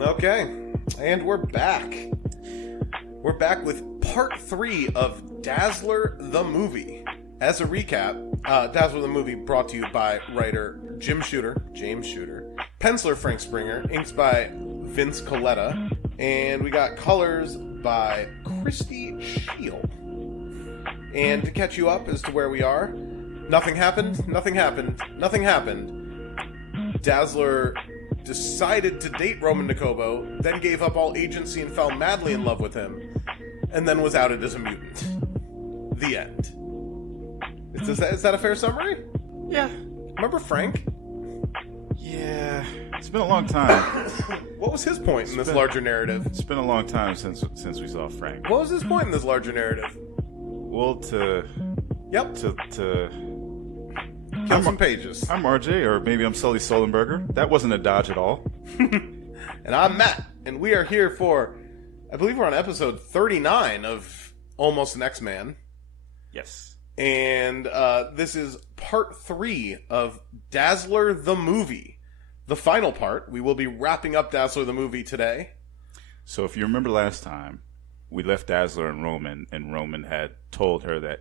Okay, and we're back. We're back with part 3 of Dazzler the Movie. As a recap, Dazzler the Movie brought to you by writer James Shooter, penciler Frank Springer, inks by Vince Coletta, and we got colors by Christy Shield. And to catch you up as to where we are, nothing happened. Dazzler decided to date Roman Nakobo, then gave up all agency and fell madly in love with him, and then was outed as a mutant. The end. Is that a fair summary? Yeah. Remember Frank? Yeah. It's been a long time. What was his point in this larger narrative? It's been a long time since we saw Frank. What was his point in this larger narrative? Well, to kill some pages. I'm RJ, or maybe I'm Sully Solenberger. That wasn't a dodge at all. And I'm Matt, and we are here for, I believe we're on episode 39 of Almost an X-Man. Yes. And this is part 3 of Dazzler the Movie. The final part. We will be wrapping up Dazzler the Movie today. So if you remember last time, we left Dazzler and Roman had told her that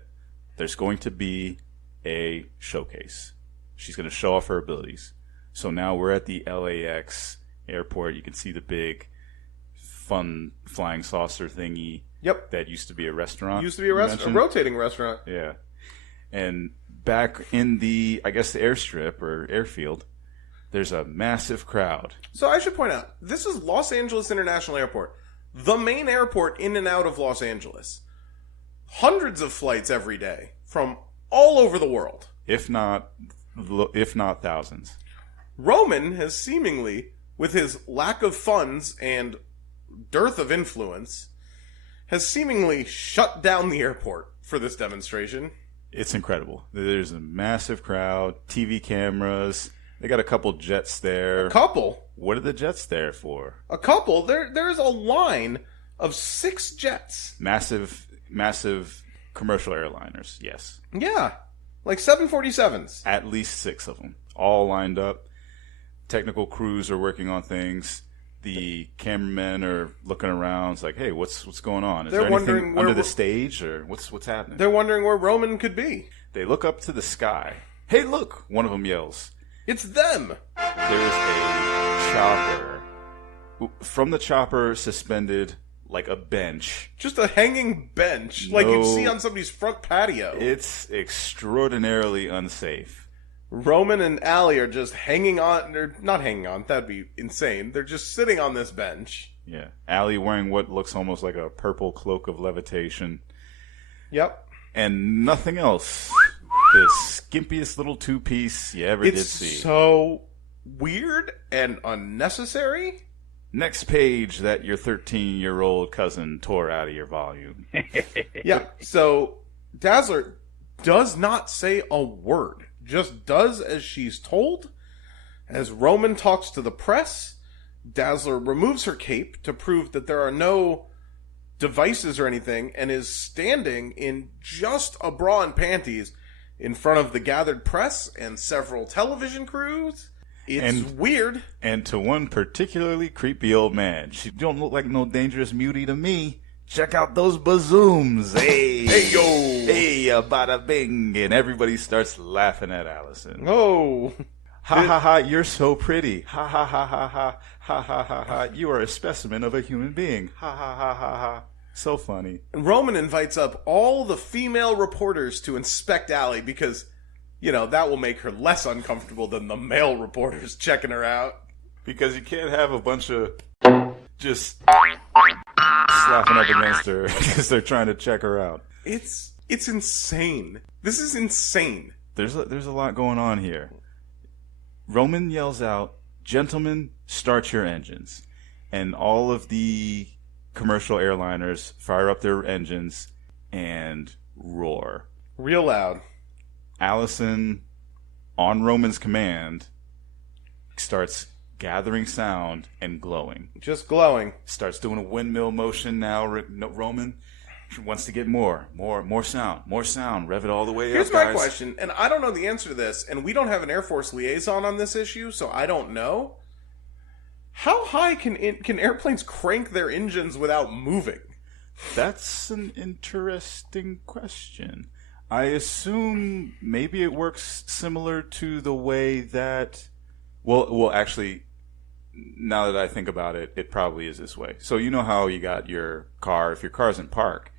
there's going to be a showcase. She's going to show off her abilities. So now we're at the LAX airport. You can see the big, fun flying saucer thingy. Yep. That used to be a restaurant. A rotating restaurant. Yeah. And back in the, I guess, the airstrip or airfield, there's a massive crowd. So I should point out, this is Los Angeles International Airport. The main airport in and out of Los Angeles. Hundreds of flights every day from all over the world. If not thousands. Roman has seemingly, with his lack of funds and dearth of influence, has seemingly shut down the airport for this demonstration. It's incredible. There's a massive crowd, TV cameras. They got a couple jets there. A couple? What are the jets there for? A couple? There's a line of 6 jets. Massive commercial airliners, yes. Yeah. Like 747s. At least 6 of them. All lined up. Technical crews are working on things. The cameramen are looking around. It's like, hey, what's going on? Is there anything under the stage, or what's happening? They're wondering where Roman could be. They look up to the sky. Hey, look! One of them yells. It's them! There's a chopper. From the chopper, suspended like a bench. Just a hanging bench, like you'd see on somebody's front patio. It's extraordinarily unsafe. Roman and Allie are just hanging on. They're not hanging on. That'd be insane. They're just sitting on this bench. Yeah. Allie wearing what looks almost like a purple cloak of levitation. Yep. And nothing else. The skimpiest little two-piece you ever did see. It's so weird and unnecessary. Next page that your 13-year-old cousin tore out of your volume. Yeah. So Dazzler does not say a word. Just does as she's told. As Roman talks to the press, Dazzler removes her cape to prove that there are no devices or anything, and is standing in just a bra and panties in front of the gathered press and several television crews. It's weird. And to one particularly creepy old man. She don't look like no dangerous mutie to me. Check out those bazooms. Hey. Hey, yo. Hey, bada bing. And everybody starts laughing at Allison. Oh. Ha ha ha, you're so pretty. Ha ha ha ha ha. Ha ha ha ha. You are a specimen of a human being. Ha ha ha ha ha. So funny. And Roman invites up all the female reporters to inspect Allie because, you know, that will make her less uncomfortable than the male reporters checking her out. Because you can't have a bunch of just slapping up against her because they're trying to check her out. It's insane. This is insane. There's a lot going on here. Roman yells out, "Gentlemen, start your engines." And all of the commercial airliners fire up their engines and roar. Real loud. Allison, on Roman's command, starts gathering sound and glowing. Just glowing. Starts doing a windmill motion now. Roman wants to get more sound. Rev it all the way Here's up, guys. my question, and I don't know the answer to this, and we don't have an Air Force liaison on this issue, so I don't know. How high can airplanes crank their engines without moving? That's an interesting question. I assume maybe it works similar to the way that... Well, actually, now that I think about it, it probably is this way. So you know how you got your car, if your car's in park,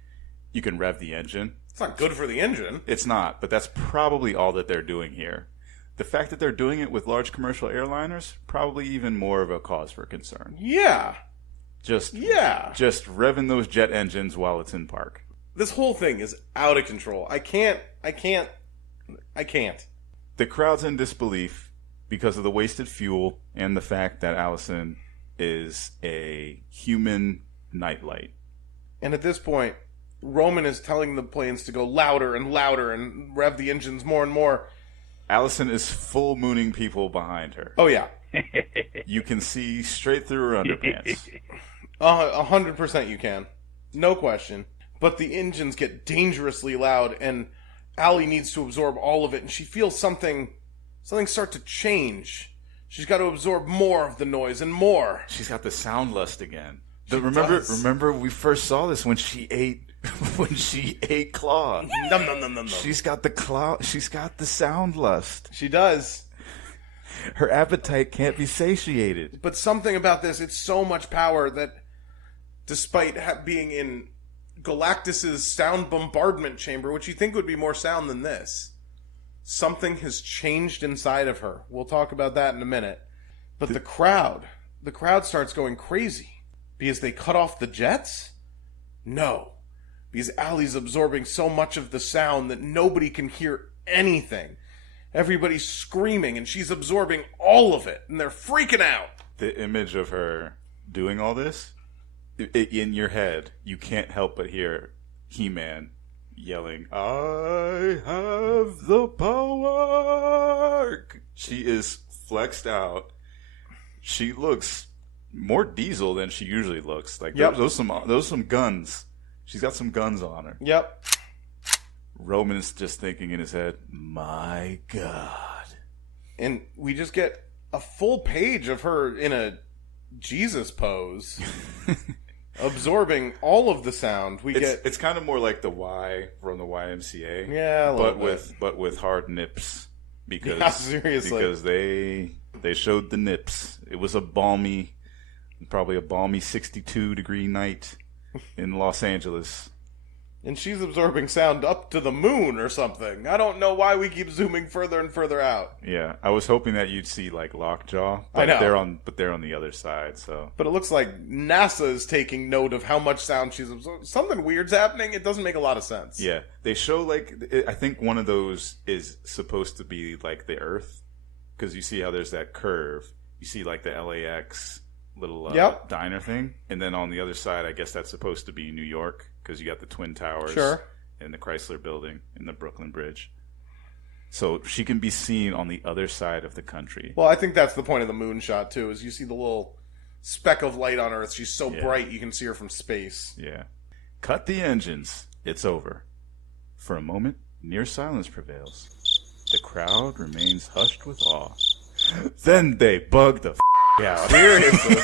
you can rev the engine. It's not good for the engine. It's not, but that's probably all that they're doing here. The fact that they're doing it with large commercial airliners, probably even more of a cause for concern. Yeah. Just revving those jet engines while it's in park. This whole thing is out of control. I can't. The crowd's in disbelief because of the wasted fuel and the fact that Allison is a human nightlight. And at this point, Roman is telling the planes to go louder and louder and rev the engines more and more. Allison is full mooning people behind her. Oh, yeah. You can see straight through her underpants. 100% you can. No question. But the engines get dangerously loud, and Allie needs to absorb all of it, and she feels something start to change. She's got to absorb more of the noise and more. She's got the sound lust again. Remember we first saw this when she ate claw. Nom, nom, nom, nom, nom. She's got the sound lust. She does. Her appetite can't be satiated. But something about this, it's so much power that despite being in Galactus's sound bombardment chamber, which you think would be more sound than this, something has changed inside of her. We'll talk about that in a minute. But the crowd starts going crazy. Because they cut off the jets? No. Because Allie's absorbing so much of the sound that nobody can hear anything. Everybody's screaming and she's absorbing all of it. And they're freaking out. The image of her doing all this, in your head, you can't help but hear He-Man yelling, "I have the power!" She is flexed out. She looks more Diesel than she usually looks. Like, yep. those some guns. She's got some guns on her. Yep. Roman's just thinking in his head, "My God." And we just get a full page of her in a Jesus pose, absorbing all of the sound. It's kind of more like the Y from the YMCA. Yeah, but with hard nips. Because yeah, seriously. Because they showed the nips. It was probably a balmy 62-degree night in Los Angeles. And she's absorbing sound up to the moon or something. I don't know why we keep zooming further and further out. Yeah, I was hoping that you'd see like Lockjaw, but I know. they're on the other side. So, but it looks like NASA is taking note of how much sound she's absorbing. Something weird's happening. It doesn't make a lot of sense. Yeah, they show I think one of those is supposed to be like the Earth, because you see how there's that curve. You see like the LAX little diner thing, and then on the other side, I guess that's supposed to be New York. Because you got the Twin Towers and the Chrysler Building and the Brooklyn Bridge. So she can be seen on the other side of the country. Well, I think that's the point of the moonshot, too, is you see the little speck of light on Earth. She's so bright you can see her from space. Yeah. Cut the engines. It's over. For a moment, near silence prevails. The crowd remains hushed with awe. Then they bug the out. Seriously.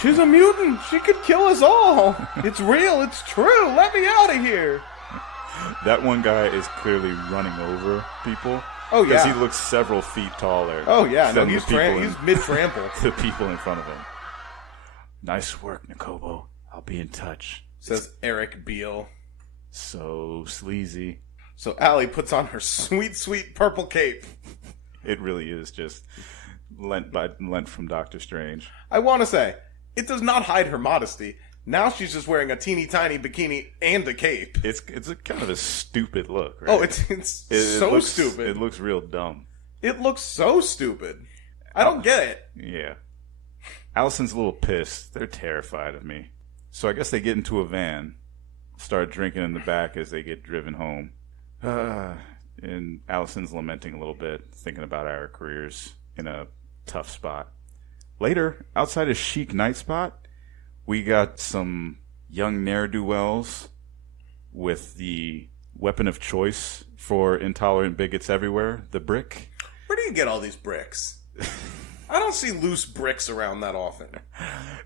She's a mutant. She could kill us all. It's real. It's true. Let me out of here. That one guy is clearly running over people. Oh, yeah. Because he looks several feet taller. Oh, yeah. No, he's mid-trample. The people in front of him. Nice work, Nakobo. I'll be in touch. Says Eric Beale. So sleazy. So Allie puts on her sweet, sweet purple cape. It really is just lent from Doctor Strange. I want to say, it does not hide her modesty. Now she's just wearing a teeny tiny bikini and a cape. It's a kind of a stupid look, right? Oh, it's so stupid. It looks real dumb. It looks so stupid. I don't get it. Yeah. Allison's a little pissed. They're terrified of me. So I guess they get into a van, start drinking in the back as they get driven home. And Allison's lamenting a little bit, thinking about our careers in a tough spot. Later, outside a chic night spot, we got some young ne'er-do-wells with the weapon of choice for intolerant bigots everywhere, the brick. Where do you get all these bricks? I don't see loose bricks around that often.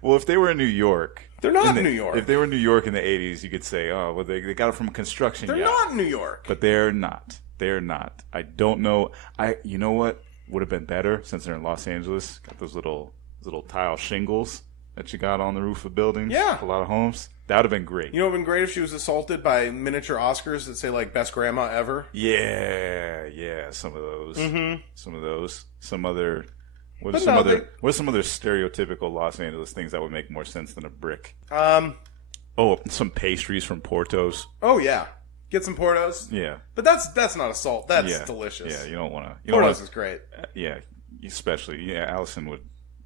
Well, if they were in New York... They're not in New York. If they were in New York in the 80s, you could say, oh, well, they got it from a construction They're yacht. not in New York. But they're not. They're not. I don't know. You know what would have been better since they're in Los Angeles? Got those little tile shingles that you got on the roof of buildings. Yeah. A lot of homes. That would have been great. You know what would have been great if she was assaulted by miniature Oscars that say, like, best grandma ever? Yeah. Some of those. Mm-hmm. Some of those. Some other... What are some other stereotypical Los Angeles things that would make more sense than a brick? Some pastries from Porto's. Oh, yeah. Get some Portos. Yeah. But that's not assault. That's delicious. Yeah, you don't want to... Portos is great. Yeah, especially. Yeah, Allison would...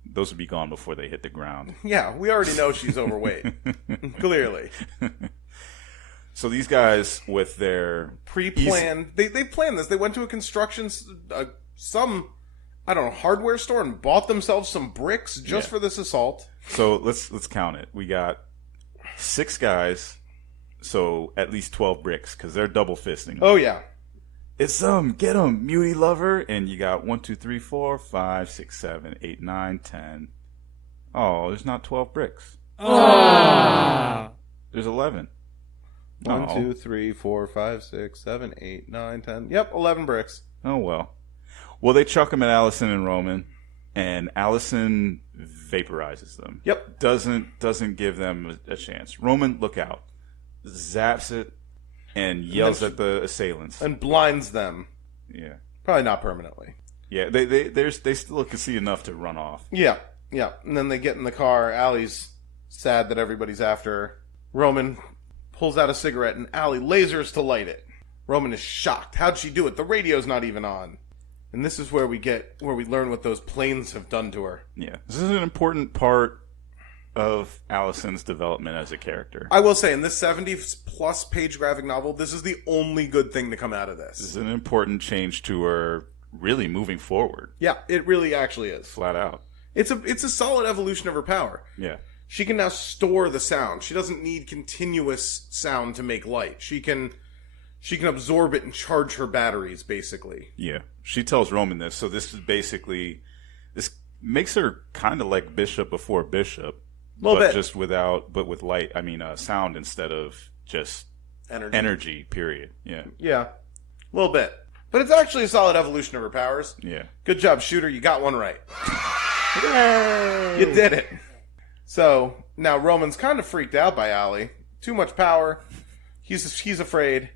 Those would be gone before they hit the ground. Yeah, we already know she's overweight. Clearly. So these guys with their... Pre-planned... They planned this. They went to a construction... hardware store and bought themselves some bricks just for this assault. So let's count it. We got 6 guys, so at least 12 bricks, because they're double fisting. Oh, yeah. It's get them, Muty Lover. And you got 1, 2, 3, 4, 5, 6, 7, 8, 9, 10. Oh, there's not 12 bricks. Oh. There's 11. 1, 2, 3, 4, 5, 6, 7, 8, 9, 10. Yep, 11 bricks. Oh, well. Well, they chuck them at Allison and Roman, and Allison vaporizes them. Yep. Doesn't give them a chance. Roman, look out. Zaps it and yells at the assailants. And blinds them. Yeah. Probably not permanently. Yeah, they still can see enough to run off. Yeah. And then they get in the car. Allie's sad that everybody's after her. Roman pulls out a cigarette and Allie lasers to light it. Roman is shocked. How'd she do it? The radio's not even on. And this is where we learn what those planes have done to her. Yeah. This is an important part of Allison's development as a character. I will say, in this 70-plus page graphic novel, this is the only good thing to come out of this. This is an important change to her really moving forward. Yeah, it really actually is. Flat out. It's a solid evolution of her power. Yeah. She can now store the sound. She doesn't need continuous sound to make light. She can absorb it and charge her batteries, basically. Yeah. She tells Roman this, so this makes her kind of like Bishop before Bishop. A little bit. Just with light, sound instead of just energy, period. Yeah. Yeah. A little bit. But it's actually a solid evolution of her powers. Yeah. Good job, Shooter. You got one right. Yay! You did it. So, now Roman's kind of freaked out by Allie. Too much power. He's afraid.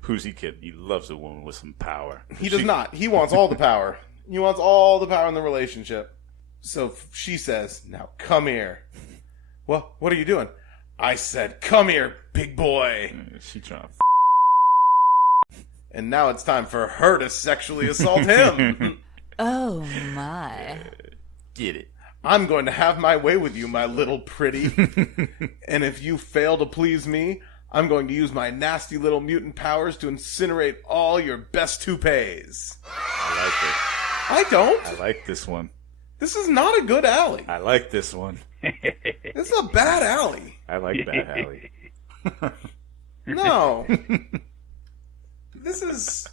Who's he kidding? He loves a woman with some power. He does not. He wants all the power. He wants all the power in the relationship. So she says, now come here. Well, what are you doing? I said, come here, big boy. She trying to And now it's time for her to sexually assault him. Oh, my. Get it. I'm going to have my way with you, my little pretty. And if you fail to please me, I'm going to use my nasty little mutant powers to incinerate all your best toupees. I like it. I don't. I like this one. This is not a good alley. I like this one. This is a bad alley. I like Bad Alley. No. This is...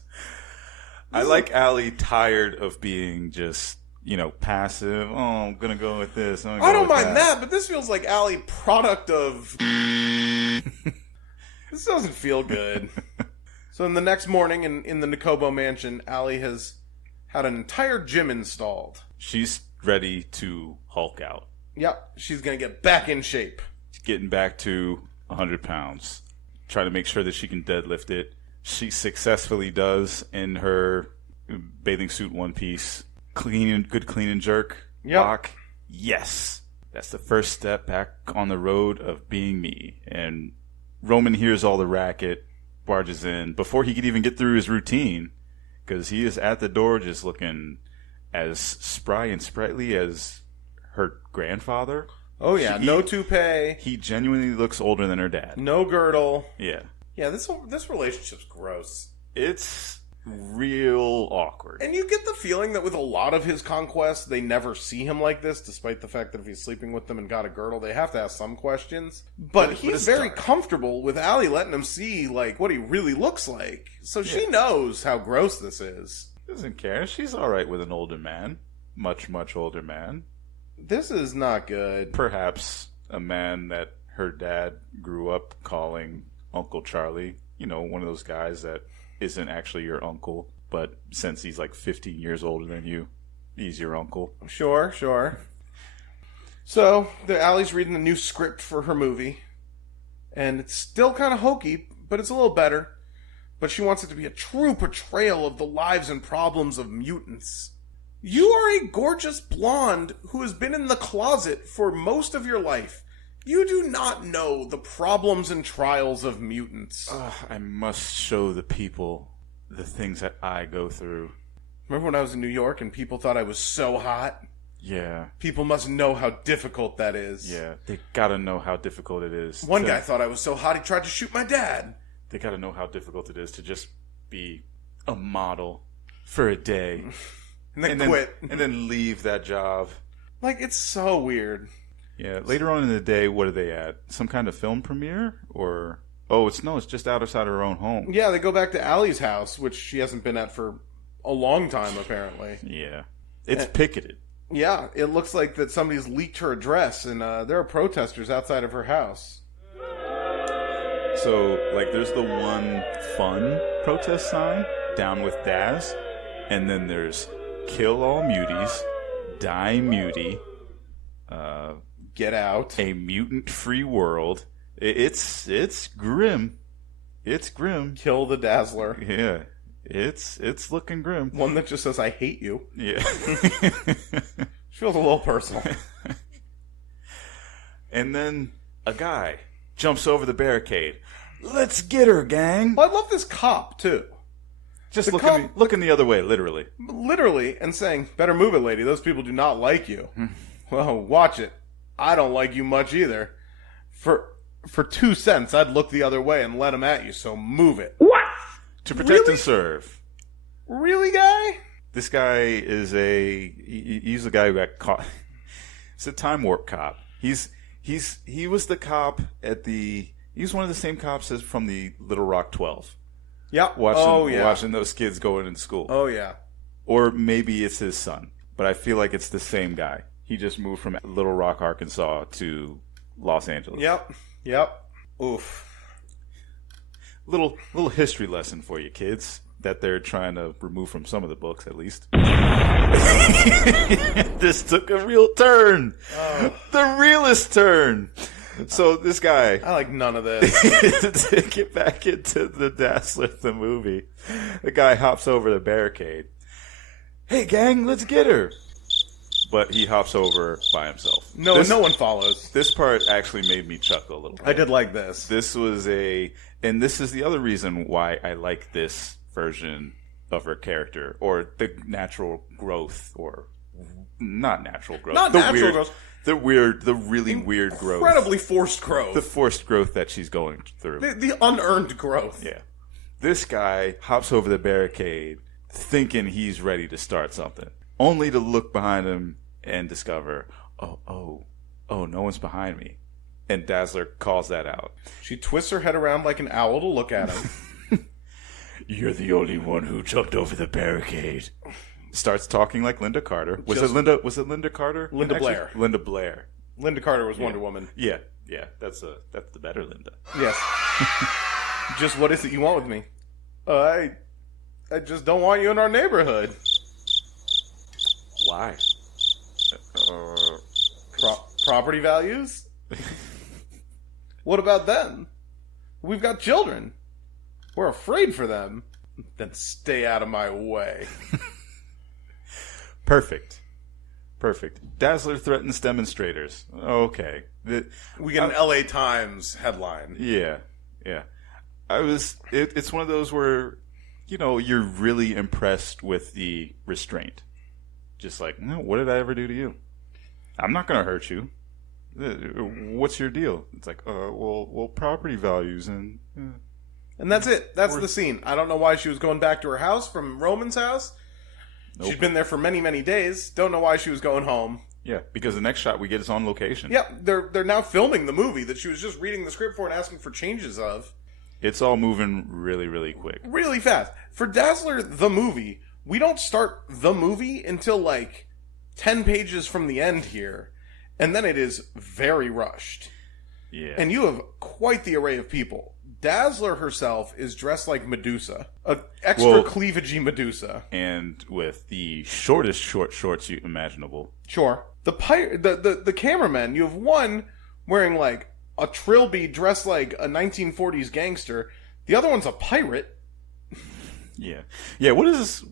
I like Allie tired of being just, passive. Oh, I'm going to go with this. I don't mind that, but this feels like Allie product of... This doesn't feel good. So in the next morning in the Nikobo mansion, Allie has had an entire gym installed. She's ready to Hulk out. Yep, she's going to get back in shape. Getting back to 100 pounds. Trying to make sure that she can deadlift it. She successfully does in her bathing suit one piece. Good clean and jerk. Yep. Lock. Yes. That's the first step back on the road of being me. And Roman hears all the racket, barges in, before he could even get through his routine, because he is at the door just looking as spry and sprightly as her grandfather. Oh, yeah. No toupee. He genuinely looks older than her dad. No girdle. Yeah. Yeah, this relationship's gross. It's real awkward. And you get the feeling that with a lot of his conquests, they never see him like this, despite the fact that if he's sleeping with them and got a girdle, they have to ask some questions. But he's very comfortable with Allie letting him see, what he really looks like. So she knows how gross this is. Doesn't care. She's all right with an older man. much, much older man. This is not good. Perhaps a man that her dad grew up calling Uncle Charlie. You know, one of those guys that isn't actually your uncle, but since he's like 15 years older than you, he's your uncle. Sure. So, Allie's reading the new script for her movie, and it's still kind of hokey, but it's a little better. But she wants it to be a true portrayal of the lives and problems of mutants. You are a gorgeous blonde who has been in the closet for most of your life. You do not know the problems and trials of mutants. I must show the people the things that I go through. Remember when I was in New York and people thought I was so hot? Yeah. People must know how difficult that is. Yeah, they gotta know how difficult it is. One guy thought I was so hot he tried to shoot my dad. They gotta know how difficult it is to just be a model for a day. And then quit. And then leave that job. Like, it's so weird. Yeah, later on in the day, what are they at? Some kind of film premiere? Or... Oh, it's just outside her own home. Yeah, they go back to Allie's house, which she hasn't been at for a long time, apparently. Yeah. It's picketed. Yeah, it looks like that somebody's leaked her address, and there are protesters outside of her house. So, like, there's the one fun protest sign, down with Daz, and then there's kill all muties, die mutie, get out, a mutant-free world. It's grim. It's grim. Kill the Dazzler. Yeah, it's looking grim. One that just says, I hate you. Yeah. Feels a little personal. And then a guy jumps over the barricade. Let's get her, gang. Well, I love this cop, too. Just The looking the other way, literally. Literally, and saying, better move it, lady. Those people do not like you. Well, watch it. I don't like you much either. For 2 cents, I'd look the other way and let them at you, so move it. What? To protect Really? and serve. Really, guy? This guy is he's the guy who got caught. He's a time warp cop. He was the cop he's one of the same cops as from the Little Rock 12. Yeah. Watching those kids going into school. Oh, yeah. Or maybe it's his son, but I feel like it's the same guy. He just moved from Little Rock, Arkansas to Los Angeles. Yep. Oof. Little history lesson for you kids that they're trying to remove from some of the books, at least. This took a real turn. Oh. The realest turn. So this guy... I like none of this. To get back into the Dazzler, the movie, the guy hops over the barricade. Hey, gang, let's get her. But he hops over by himself. No one follows. This part actually made me chuckle a little bit. I did like this. This was and this is the other reason why I like this version of her character, or the natural growth, or not natural growth. Not natural growth. The really weird growth. Incredibly forced growth. The forced growth that she's going through. The unearned growth. Yeah. This guy hops over the barricade thinking he's ready to start something, only to look behind him and discover, oh, no one's behind me. And Dazzler calls that out. She twists her head around like an owl to look at him. You're the only one who jumped over the barricade. Starts talking like Linda Carter. Was it Linda Carter? Linda Blair. Linda Blair. Linda Carter was Wonder Woman. Yeah. That's the better Linda. Yes. Just what is it you want with me? I just don't want you in our neighborhood. Why? Property values? What about them? We've got children. We're afraid for them. Then stay out of my way. Perfect. Dazzler threatens demonstrators. Okay. We get an LA Times headline. Yeah. It's one of those where, you're really impressed with the restraint. Just like, no, what did I ever do to you? I'm not going to hurt you. What's your deal? It's like, well, property values and... And that's it. That's the scene. I don't know why she was going back to her house from Roman's house. Nope. She'd been there for many, many days. Don't know why she was going home. Yeah, because the next shot we get is on location. Yeah, they're now filming the movie that she was just reading the script for and asking for changes of. It's all moving really, really quick. Really fast. For Dazzler, the movie, we don't start the movie until, 10 pages from the end here, and then it is very rushed. Yeah. And you have quite the array of people. Dazzler herself is dressed like Medusa, an extra cleavagey Medusa, and with the shortest shorts imaginable. Sure. The cameraman, you have one wearing like a trilby dressed like a 1940s gangster. The other one's a pirate. Yeah. Yeah, what is this?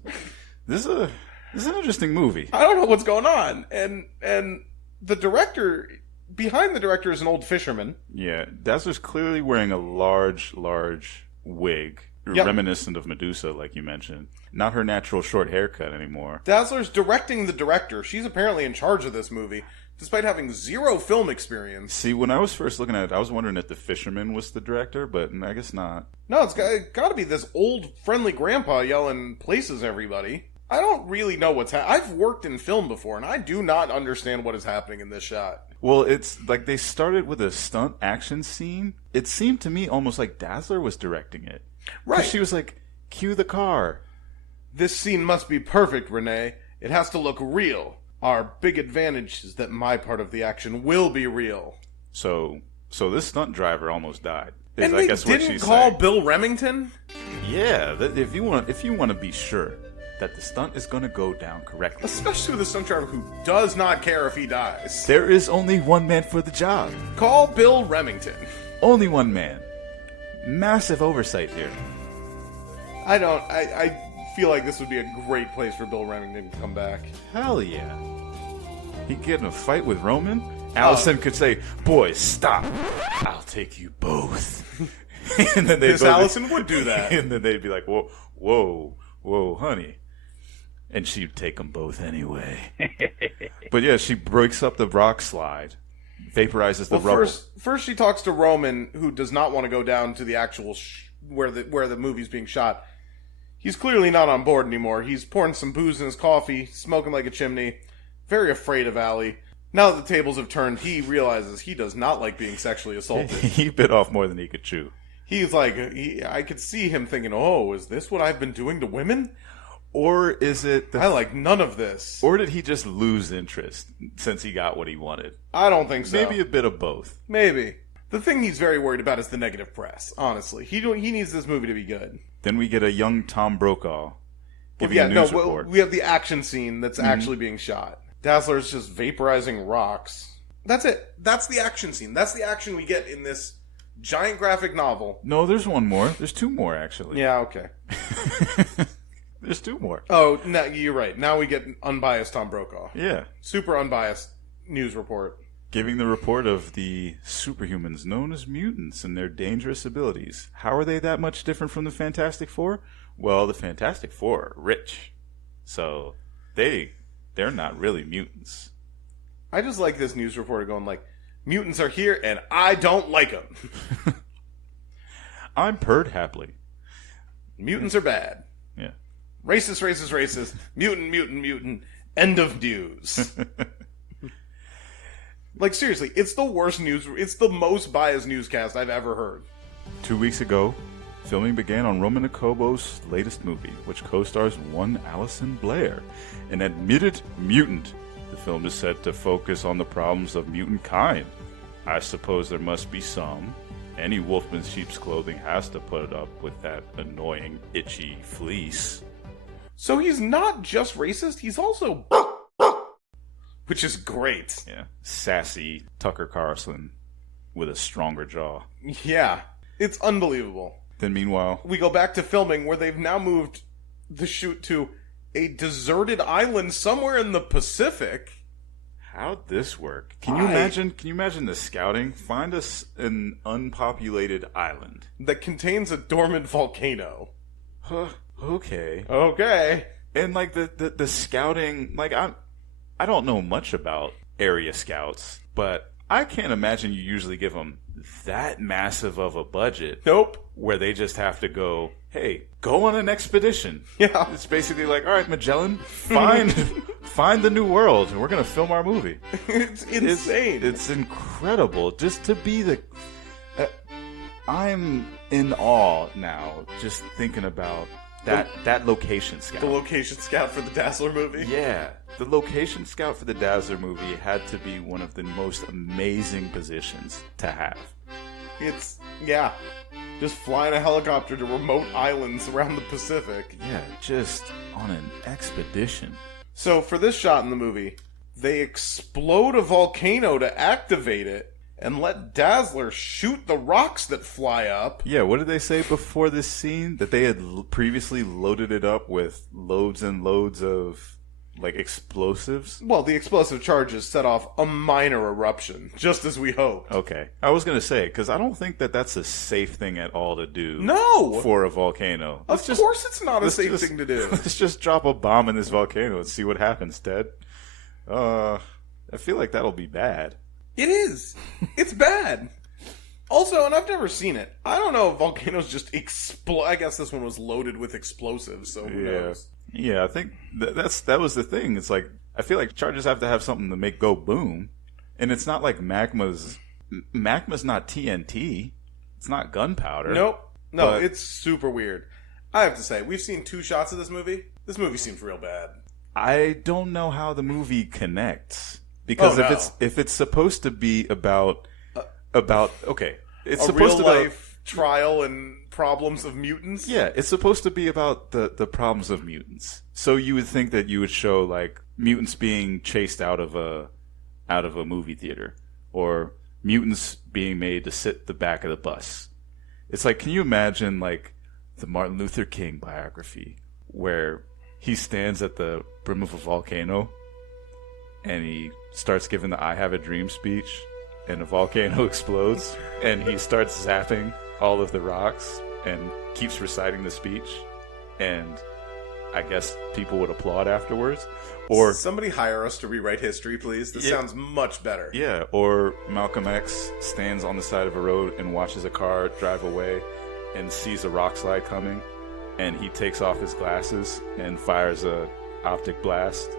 This is an interesting movie. I don't know what's going on. And the director, behind the director is an old fisherman. Yeah, Dazzler's clearly wearing a large wig, reminiscent of Medusa, like you mentioned. Not her natural short haircut anymore. Dazzler's directing the director. She's apparently in charge of this movie, despite having zero film experience. See, when I was first looking at it, I was wondering if the fisherman was the director, but I guess not. No, it's got to be this old, friendly grandpa yelling places everybody. I don't really know what's happening. I've worked in film before, and I do not understand what is happening in this shot. Well, it's like they started with a stunt action scene. It seemed to me almost like Dazzler was directing it. Right. She was like, cue the car. This scene must be perfect, Renee. It has to look real. Our big advantage is that my part of the action will be real. So this stunt driver almost died. And they didn't call Bill Remington? Yeah, if you want to be sure that the stunt is going to go down correctly. Especially with a stunt driver who does not care if he dies. There is only one man for the job. Call Bill Remington. Only one man. Massive oversight here. I feel like this would be a great place for Bill Remington to come back. Hell yeah. He'd get in a fight with Roman. Allison could say, boys, stop. I'll take you both. And then Allison would do that. And then they'd be like, whoa, honey. And she'd take them both anyway. But yeah, she breaks up the rock slide, vaporizes the rubble. First she talks to Roman, who does not want to go down to the actual where the movie's being shot. He's clearly not on board anymore. He's pouring some booze in his coffee, smoking like a chimney, very afraid of Allie. Now that the tables have turned, he realizes he does not like being sexually assaulted. He bit off more than he could chew. He's like, I could see him thinking, oh, is this what I've been doing to women? Or is it... I like none of this. Or did he just lose interest since he got what he wanted? I don't think so. Maybe a bit of both. Maybe. The thing he's very worried about is the negative press, honestly. He needs this movie to be good. Then we get a young Tom Brokaw giving a news report. We have the action scene that's actually being shot. Dazzler's just vaporizing rocks. That's it. That's the action scene. That's the action we get in this giant graphic novel. No, there's one more. There's two more, actually. Yeah, okay. There's two more. Oh, no, you're right. Now we get unbiased Tom Brokaw. Yeah. Super unbiased news report. Giving the report of the superhumans known as mutants and their dangerous abilities. How are they that much different from the Fantastic Four? Well, the Fantastic Four are rich. So they're not really mutants. I just like this news reporter going like, mutants are here and I don't like them. I'm purred happily. Mutants are bad. Yeah. Racist. Mutant. End of news. Like, seriously, it's the worst news. It's the most biased newscast I've ever heard. 2 weeks ago, filming began on Roman Akobo's latest movie, which co-stars one Allison Blair, an admitted mutant. The film is set to focus on the problems of mutant kind. I suppose there must be some. Any wolf in sheep's clothing has to put up with that annoying, itchy fleece. So he's not just racist, he's also... Which is great. Yeah. Sassy Tucker Carlson with a stronger jaw. Yeah. It's unbelievable. Then meanwhile... we go back to filming where they've now moved the shoot to a deserted island somewhere in the Pacific. How'd this work? Can you imagine the scouting? Find us an unpopulated island that contains a dormant volcano. Okay. And like the scouting, like I don't know much about area scouts, but I can't imagine you usually give them that massive of a budget. Nope. Where they just have to go, hey, go on an expedition. Yeah. It's basically like, all right, Magellan, find the new world, and we're going to film our movie. It's insane. It's incredible just to be the... I'm in awe now just thinking about that location scout. The location scout for the Dazzler movie? Yeah, the location scout for the Dazzler movie had to be one of the most amazing positions to have. It's, yeah, just flying a helicopter to remote islands around the Pacific. Yeah, just on an expedition. So for this shot in the movie, they explode a volcano to activate it and let Dazzler shoot the rocks that fly up. Yeah, what did they say before this scene? That they had previously loaded it up with loads and loads of, like, explosives? Well, the explosive charges set off a minor eruption, just as we hoped. Okay. I was going to say, because I don't think that that's a safe thing at all to do. No! For a volcano. Of course it's not a safe thing to do. Let's just drop a bomb in this volcano and see what happens, Ted. I feel like that'll be bad. It is. It's bad. Also, and I've never seen it, I don't know if volcanoes just explode. I guess this one was loaded with explosives, so who knows? Yeah, I think that was the thing. It's like, I feel like charges have to have something to make go boom. And it's not like magma's not TNT. It's not gunpowder. Nope. No, it's super weird. I have to say, we've seen 2 shots of this movie. This movie seems real bad. I don't know how the movie connects. Because if it's supposed to be about okay, it's supposed to be real life trial and problems of mutants. Yeah, it's supposed to be about the problems of mutants. So you would think that you would show like mutants being chased out of a movie theater, or mutants being made to sit the back of the bus. It's like, can you imagine like the Martin Luther King biography where he stands at the brim of a volcano and he starts giving the I Have a Dream speech, and the volcano explodes, and he starts zapping all of the rocks and keeps reciting the speech, and I guess people would applaud afterwards. Or somebody hire us to rewrite history, please. This sounds much better. Yeah, or Malcolm X stands on the side of a road and watches a car drive away and sees a rock slide coming, and he takes off his glasses and fires a optic blast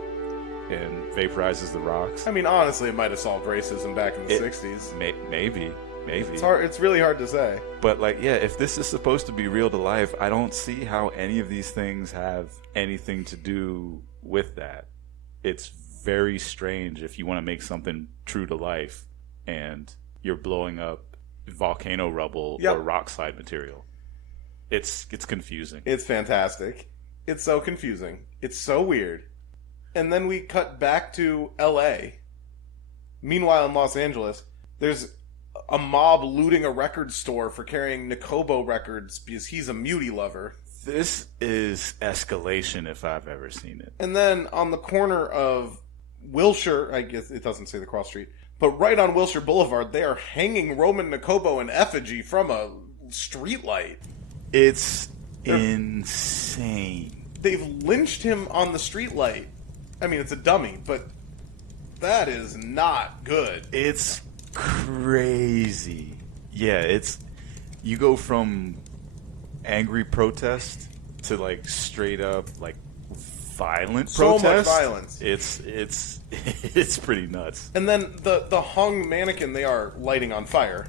and vaporizes the rocks. I mean, honestly, it might have solved racism back in the 60s. Maybe. It's really hard to say. But, like, yeah, if this is supposed to be real to life, I don't see how any of these things have anything to do with that. It's very strange if you want to make something true to life and you're blowing up volcano rubble or rock slide material. It's confusing. It's fantastic. It's so confusing. It's so weird. And then we cut back to L.A. Meanwhile, in Los Angeles, there's a mob looting a record store for carrying Nakobo records because he's a mutie lover. This is escalation if I've ever seen it. And then on the corner of Wilshire, I guess it doesn't say the cross street, but right on Wilshire Boulevard, they are hanging Roman Nakobo in effigy from a streetlight. It's insane. They've lynched him on the streetlight. I mean, it's a dummy, but that is not good. It's crazy. Yeah, you go from angry protest to like straight up like violent protest. So much violence. It's pretty nuts. And then the hung mannequin they are lighting on fire.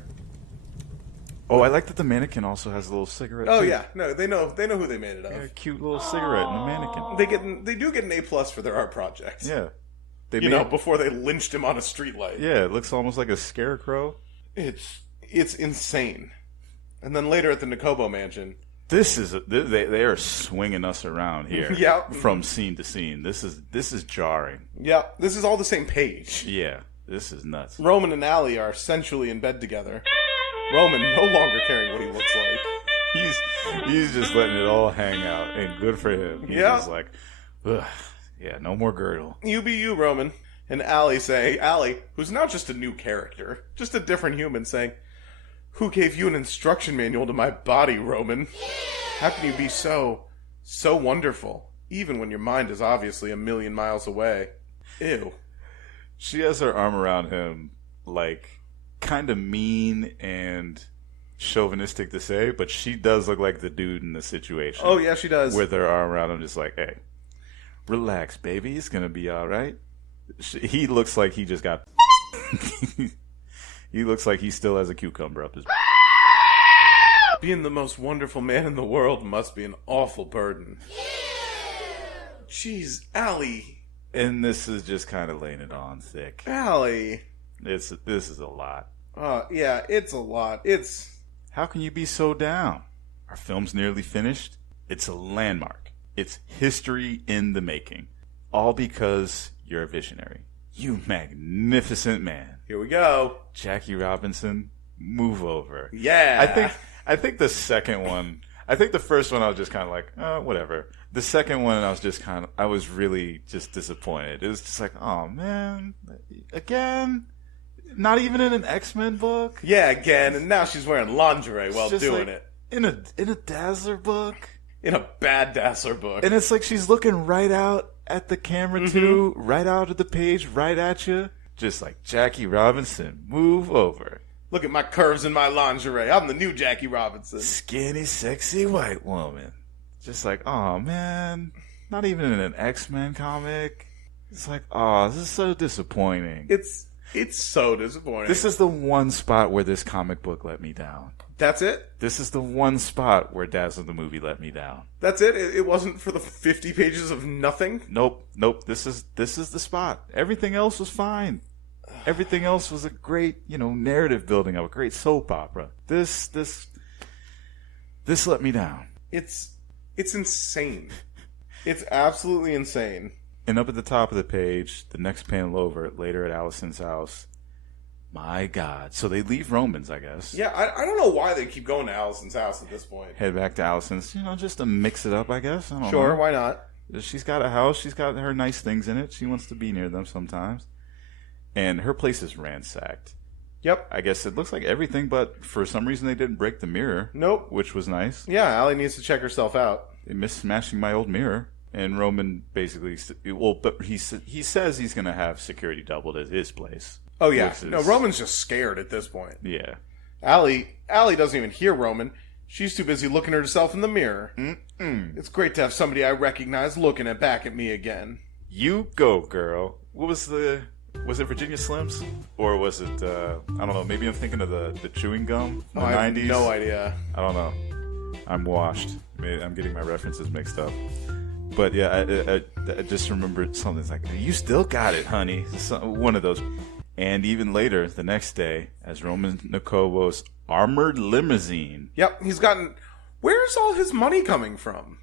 Oh, I like that the mannequin also has a little cigarette. Oh too. Yeah, no, they know who they made it of. Yeah, a cute little cigarette in the mannequin. They do get an A+ for their art project. Yeah, before they lynched him on a streetlight. Yeah, it looks almost like a scarecrow. It's insane. And then later at the Nakobo mansion, they are swinging us around here. Yeah, from scene to scene. This is jarring. Yeah, this is all the same page. Yeah, this is nuts. Roman and Allie are sensually in bed together. Roman no longer caring what he looks like. He's just letting it all hang out, and good for him. He's just like, ugh, yeah, no more girdle. You be you, Roman. And Allie, who's now just a new character, just a different human, saying, "Who gave you an instruction manual to my body, Roman? How can you be so wonderful, even when your mind is obviously a million miles away?" Ew. She has her arm around him, like, kind of mean and chauvinistic to say, but she does look like the dude in the situation. Oh, yeah, she does. With her arm around him, just like, hey, relax, baby. It's going to be all right. He looks like he just got... He looks like he still has a cucumber up his... being the most wonderful man in the world must be an awful burden. Jeez, Allie. And this is just kind of laying it on thick. Allie. This is a lot. Yeah, it's a lot. How can you be so down? Our film's nearly finished. It's a landmark. It's history in the making. All because you're a visionary. You magnificent man. Here we go. Jackie Robinson, move over. Yeah. I think the second one, I think the first one I was just kind of like, whatever. The second one I was really just disappointed. It was just like, oh man, again? Not even in an X-Men book? Yeah, again, and now she's wearing lingerie while doing it. In a Dazzler book? In a bad Dazzler book. And it's like she's looking right out at the camera too, right out at the page, right at you. Just like, Jackie Robinson, move over. Look at my curves in my lingerie. I'm the new Jackie Robinson. Skinny, sexy white woman. Just like, oh man, not even in an X-Men comic. It's like, oh, this is so disappointing. It's so disappointing. This is the one spot where this comic book let me down. That's it? This is the one spot where Dazzler the movie let me down. That's it? It wasn't for the 50 pages of nothing? Nope. This is the spot. Everything else was fine. Everything else was a great, narrative building of a great soap opera. This let me down. It's insane. It's absolutely insane. And up at the top of the page, the next panel over, later at Allison's house. My God. So they leave Romans, I guess. Yeah, I don't know why they keep going to Allison's house at this point. Head back to Allison's, just to mix it up, I guess. I don't know. Sure, why not? She's got a house. She's got her nice things in it. She wants to be near them sometimes. And her place is ransacked. Yep. I guess it looks like everything, but for some reason they didn't break the mirror. Nope. Which was nice. Yeah, Allie needs to check herself out. They missed smashing my old mirror. And Roman basically, but he says he's going to have security doubled at his place. Oh, yeah. No, Roman's just scared at this point. Yeah. Allie doesn't even hear Roman. She's too busy looking at herself in the mirror. It's great to have somebody I recognize looking back at me again. You go, girl. What was it Virginia Slims? Or was it, I don't know, maybe I'm thinking of the chewing gum from the 90s? I have no idea. I don't know. I'm washed. I'm getting my references mixed up. But yeah, I just remembered something. It's like, you still got it, honey. One of those. And even later, the next day, as Roman Nakobo's armored limousine. Yep, he's gotten... Where's all his money coming from?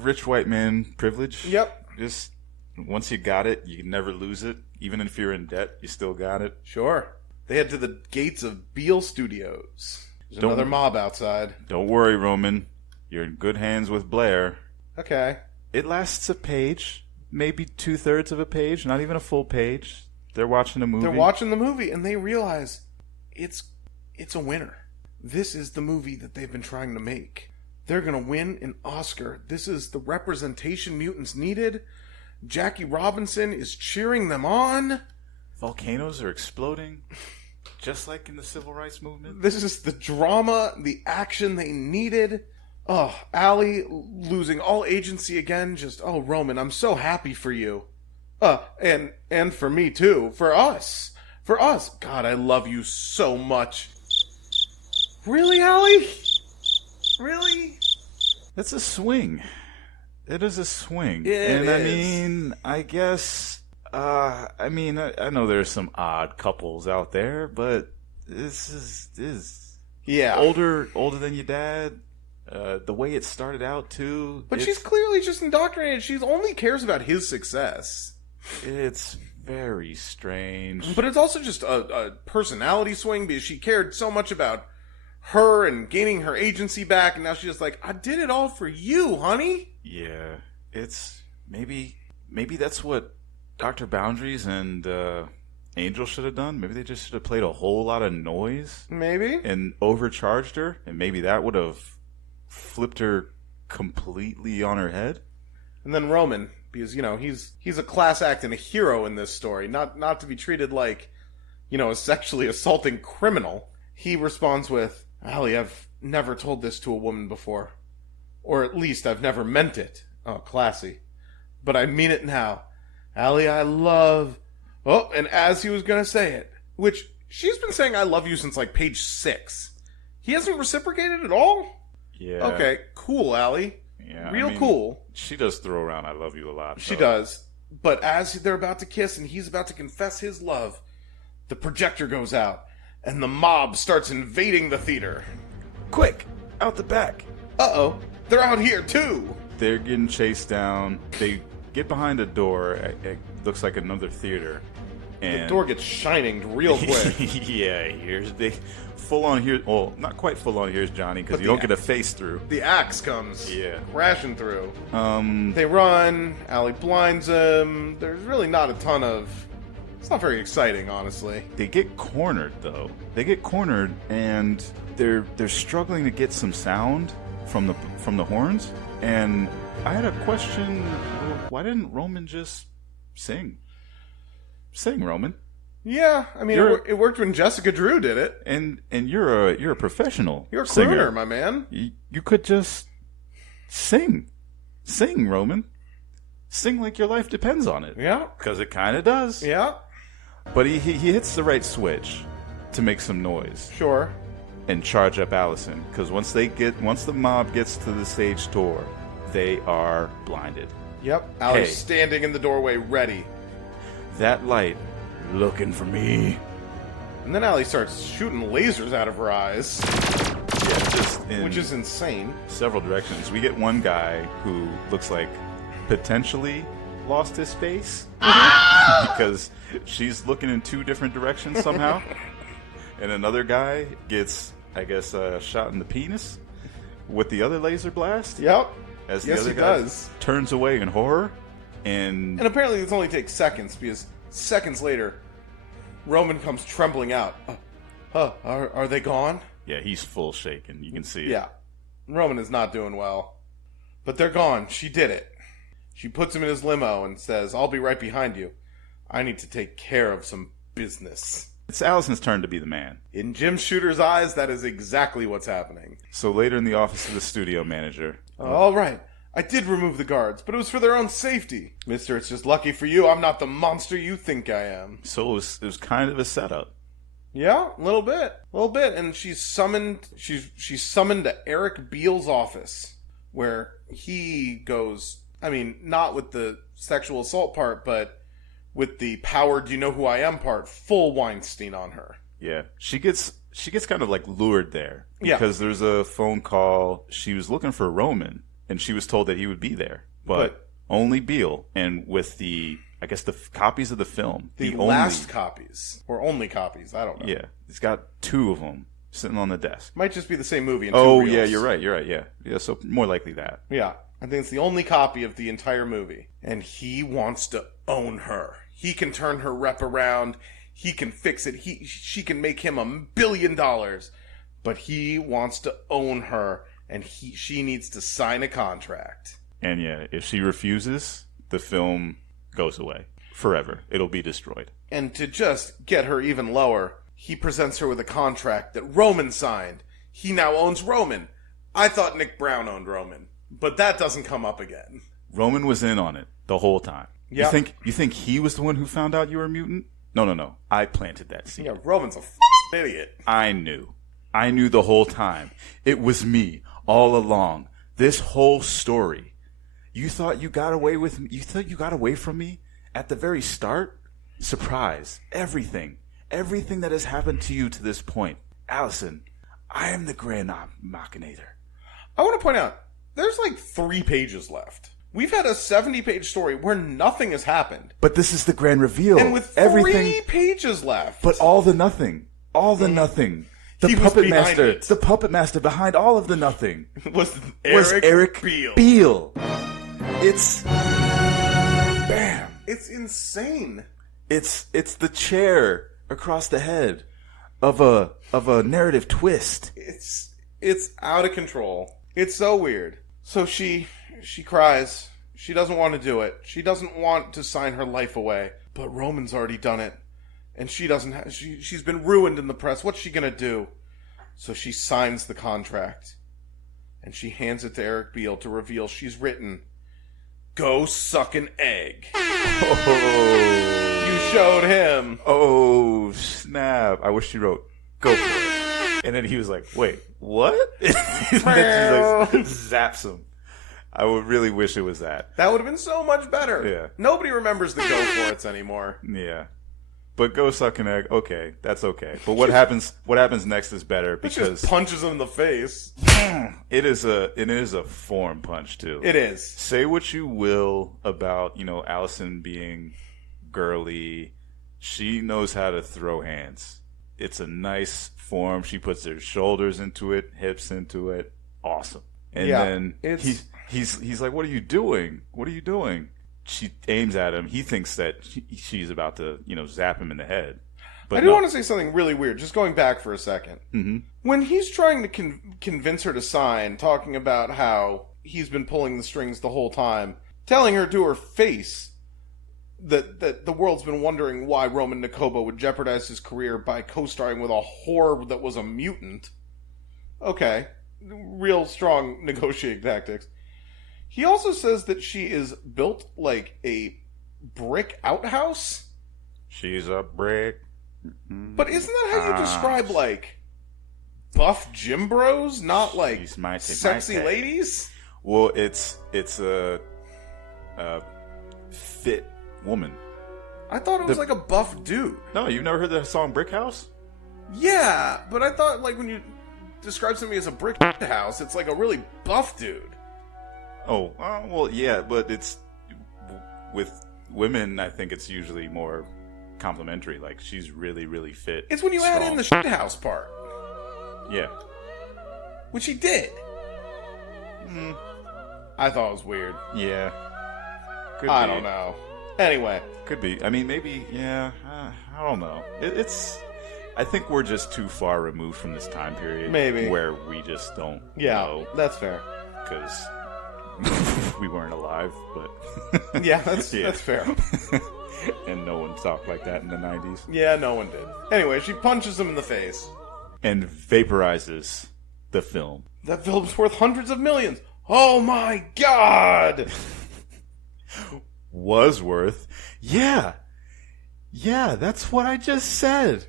Rich white man privilege. Yep. Just, once you got it, you can never lose it. Even if you're in debt, you still got it. Sure. They head to the gates of Beale Studios. There's another mob outside. Don't worry, Roman. You're in good hands with Blair. Okay. It lasts a page, maybe 2/3 of a page, not even a full page. They're watching a movie. They're watching the movie, and they realize it's a winner. This is the movie that they've been trying to make. They're going to win an Oscar. This is the representation mutants needed. Jackie Robinson is cheering them on. Volcanoes are exploding, just like in the Civil Rights Movement. This is the drama, the action they needed. Oh, Allie losing all agency again. Just, oh, Roman, I'm so happy for you. And for me too. For us. God, I love you so much. Really, Allie? Really? That's a swing. It is a swing. It is. I mean, I guess, I know there's some odd couples out there, but this is yeah, older than your dad. The way it started out too. But she's clearly just indoctrinated. She only cares about his success. It's very strange. But it's also just a personality swing because she cared so much about her and gaining her agency back, and now she's just like, I did it all for you, honey. Yeah, it's maybe that's what Dr. Boundaries and Angel should have done. Maybe they just should have played a whole lot of noise. Maybe. And overcharged her, and maybe that would have flipped her completely on her head. And then Roman, because, he's a class act and a hero in this story, not to be treated like, a sexually assaulting criminal. He responds with, Allie, I've never told this to a woman before. Or at least I've never meant it. Oh, classy. But I mean it now. Allie, I love... Oh, and as he was going to say it, which she's been saying I love you since like page 6. He hasn't reciprocated at all? Yeah. Okay, cool, Allie. Yeah. Real cool. She does throw around "I love you" a lot. She though. does. But as they're about to kiss and he's about to confess his love, the projector goes out and the mob starts invading the theater. Quick, out the back. Uh-oh, they're out here too. They're getting chased down. They get behind a door. It looks like another theater. And The door gets shining real quick. yeah, here's the full on here. Well, not quite full on. Here's Johnny because But you don't get a face through. The axe comes crashing through. They run. Allie blinds him. There's really not a ton of... It's not very exciting, honestly. They get cornered though. They get cornered and they're struggling to get some sound from the horns. And I had a question. Why didn't Roman just sing? Sing, Roman. Yeah, I mean, it worked when Jessica Drew did it. And you're a professional. You're a crooner, singer. my man. You could just sing, Roman. Sing like your life depends on it. Yeah, because it kind of does. yeah, But he hits the right switch to make some noise sure. and charge up Allison. Because once the mob gets to the stage door, they are blinded. Yep, Allie's Hey. standing in the doorway, ready. That light, looking for me. And then Allie starts shooting lasers out of her eyes, Yeah, just in which is insane. several directions. We get one guy who looks like potentially lost his face because she's looking in two different directions somehow. And another guy gets, I guess, shot in the penis with the other laser blast. Yep. As the Yes, other he guy does. turns away in horror. And And apparently this only takes seconds, because seconds later, Roman comes trembling out. Are they gone? yeah, he's full shaken. You can see it. Yeah. Roman is not doing well. But they're gone. She did it. She puts him in his limo and says, I'll be right behind you. I need to take care of some business. It's Allison's turn to be the man. In Jim Shooter's eyes, that is exactly what's happening. So later in the office of the studio manager, All right. I did remove the guards, but it was for their own safety. Mister, it's just lucky for you I'm not the monster you think I am. so it was kind of a setup. Yeah, a little bit. And she's summoned to Eric Beale's office, where he goes, I mean, not with the sexual assault part, but with the power do you know who I am part, full Weinstein on her. Yeah, she gets kind of like lured there because Yeah. there's a phone call. She was looking for Roman, and she was told that he would be there, but only Beale. And with the copies of the film, The only, last copies, or only copies, I don't know. yeah, it's got two of them sitting on the desk. Might just be the same movie in two Oh reels. yeah, you're right. Yeah. So more likely that. Yeah, I think it's the only copy of the entire movie. And he wants to own her. He can turn her rep around. He can fix it. She can make him $1 billion. But he wants to own her, and she needs to sign a contract. And yeah, if she refuses, the film goes away forever. It'll be destroyed. And to just get her even lower, he presents her with a contract that Roman signed. He now owns Roman. I thought Nick Brown owned Roman, but that doesn't come up again. Roman was in on it the whole time. Yeah. You think he was the one who found out you were a mutant? No. I planted that seed. Yeah, Roman's a idiot. I knew the whole time. It was me all along. This whole story. You thought you got away with me? You thought you got away from me at the very start? Surprise. Everything that has happened to you to this point. Allison, I am the Grand Machinator. I want to point out, there's like 3 pages left. We've had a 70-page story where nothing has happened. But this is the grand reveal. And with 3 everything, pages left. but all the nothing. Nothing. He was behind it. The puppet master behind all of the nothing was Eric Beale. It's bam. It's insane. It's the chair across the head of a narrative twist. It's out of control. It's so weird. So she cries. She doesn't want to do it. She doesn't want to sign her life away. But Roman's already done it. And she doesn't she's been ruined in the press. What's she going to do? So she signs the contract. And she hands it to Eric Beale to reveal she's written, "Go suck an egg." Oh, You showed him. oh snap! I wish she wrote "Go for it," And then he was like, wait, what? And then she like, zaps him. I would really wish it was that. That would have been so much better. Yeah. Nobody remembers the go for it's anymore. Yeah. But go suck an egg, okay, that's okay. But what happens next is better It because just punches him in the face. it is a form punch too. It is. Say what you will about, Allison being girly. She knows how to throw hands. It's a nice form. She puts her shoulders into it, hips into it. Awesome. And then he's like, "What are you doing? What are you doing?" She aims at him. He thinks that she's about to, zap him in the head. But I do want to say something really weird, just going back for a second. Mm-hmm. When he's trying to convince her to sign, talking about how he's been pulling the strings the whole time, telling her to her face that the world's been wondering why Roman Nakobo would jeopardize his career by co-starring with a whore that was a mutant. Okay. Real strong negotiating tactics. He also says that she is built like a brick outhouse. She's a brick. But isn't that how you describe, like, buff gym bros, not like sexy ladies? Well, it's a fit woman. I thought it was like a buff dude. No, you've never heard the song Brick House? Yeah, but I thought, like, when you describe somebody as a brick house, it's like a really buff dude. Oh, well, yeah, but it's with women. I think it's usually more complimentary. Like she's really, really fit. It's when you add in the shit house part. Yeah, which he did. I thought it was weird. Yeah, I don't know. Anyway, could be. I mean, maybe. Yeah, I don't know. I think we're just too far removed from this time period. Maybe where we just don't. Yeah, know that's fair. Because we weren't alive, but yeah, that's fair. And no one talked like that in the 90s. Yeah, no one did. Anyway, she punches him in the face and vaporizes the film. That film's worth hundreds of millions. Oh my god! Was worth. Yeah, that's what I just said.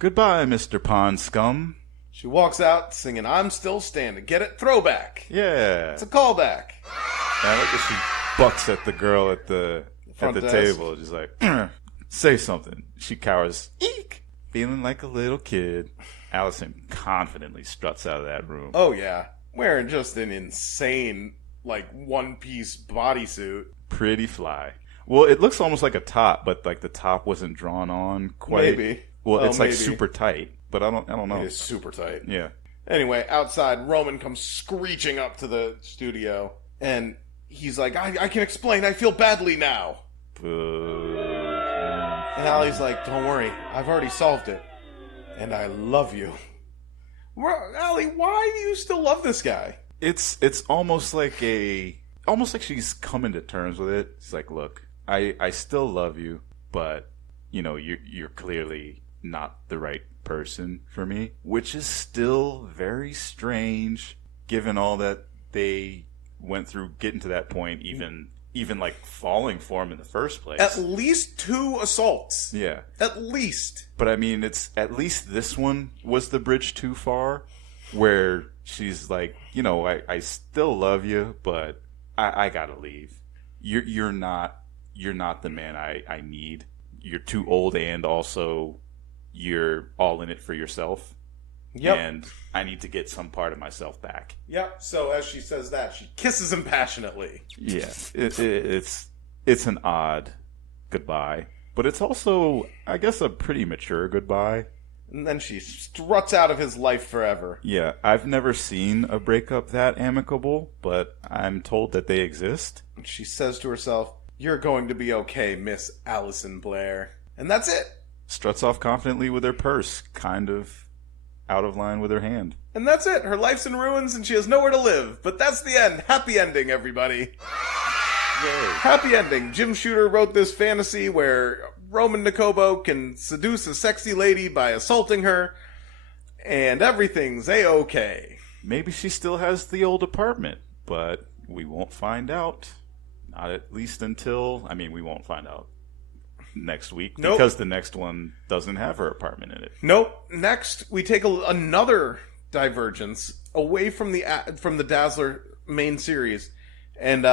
Goodbye, Mr. Pond Scum. She walks out singing "I'm Still Standing." Get it? Throwback. Yeah. It's a callback. I like that she bucks at the girl at the table. Just like, say something. She cowers. Eek! Feeling like a little kid. Allison confidently struts out of that room. Oh, yeah. Wearing just an insane, like, one-piece bodysuit. Pretty fly. Well, it looks almost like a top, but, like, the top wasn't drawn on quite. Maybe. Well, it's, like, super tight. But I don't know. It is super tight. Yeah. Anyway, outside, Roman comes screeching up to the studio, and he's like, I can explain, I feel badly now. And Allie's like, don't worry, I've already solved it. And I love you. Allie, why do you still love this guy? It's almost like she's coming to terms with it. It's like, look, I still love you, but, you're clearly not the right person for me, which is still very strange given all that they went through getting to that point, even like falling for him in the first place. At least 2 assaults. Yeah. At least. But I mean, it's at least this one was the bridge too far, where she's like, I still love you, but I gotta leave. You're not the man I need. You're too old, and also you're all in it for yourself. Yep. And I need to get some part of myself back. Yep. So as she says that, she kisses him passionately. Yeah. It's an odd goodbye, but it's also, I guess, a pretty mature goodbye. And then she struts out of his life forever. Yeah. I've never seen a breakup that amicable, but I'm told that they exist. And she says to herself, "You're going to be okay, Miss Allison Blair." And that's it. Struts off confidently with her purse, kind of out of line with her hand. And that's it. Her life's in ruins and she has nowhere to live. But that's the end. Happy ending, everybody. Yay. Happy ending. Jim Shooter wrote this fantasy where Roman Nakobo can seduce a sexy lady by assaulting her, and everything's A-okay. Maybe she still has the old apartment, but we won't find out. Not at least until... we won't find out next week Nope. because the next one doesn't have her apartment in it. Nope. Next, we take another divergence away from the Dazzler main series, and